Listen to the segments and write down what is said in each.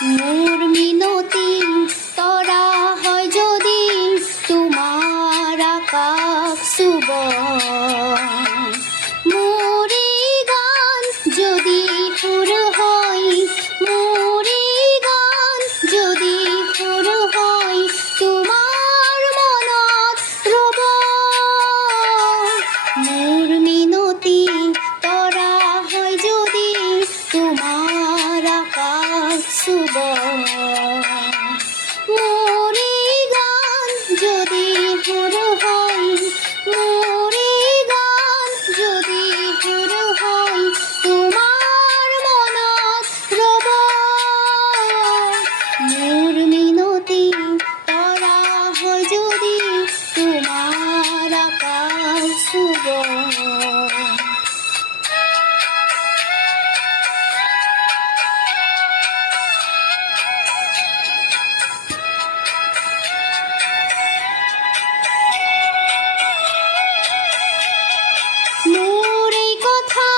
মোর মিনতি তরা হয় যদি তোমার আকাশ সুবন, মোরে গান যদি সুর হয়, মোরে গান যদি সুর হয় তোমার মনত রব। মোর মিনতি তরা হয় যদি তোমার আকাশ সুবন, মোরে গান যদি সুর হয়, মোরে গান যদি সুর হয় তোমার মনত রব। মোর মিনতি তরা হয় যদি তোমার আকাশ সুবন। মোর এই কথা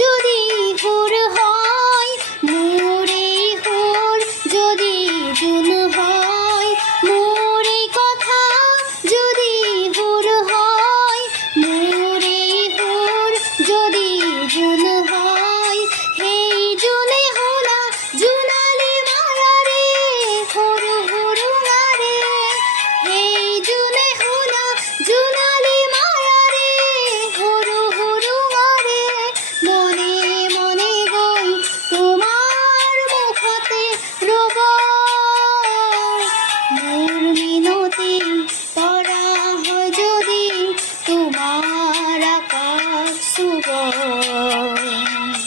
যদি হুর হয়, মোর এই হুর যদি জুন হয়, মোর এই কথা যদি হুর হয়, মোর এই হুর যদি জুন হয়, হেই জুনে হোলা জুনালি মারা রে, হুর হুর মারে, হেই জুনে হোলা জুনালি মারা রে, হুরু হুরু মারে। মনে মনে গই তোমার মুখতে রব। মোর মিনতি তরা হয় যদি তোমার আকাশ সুবন।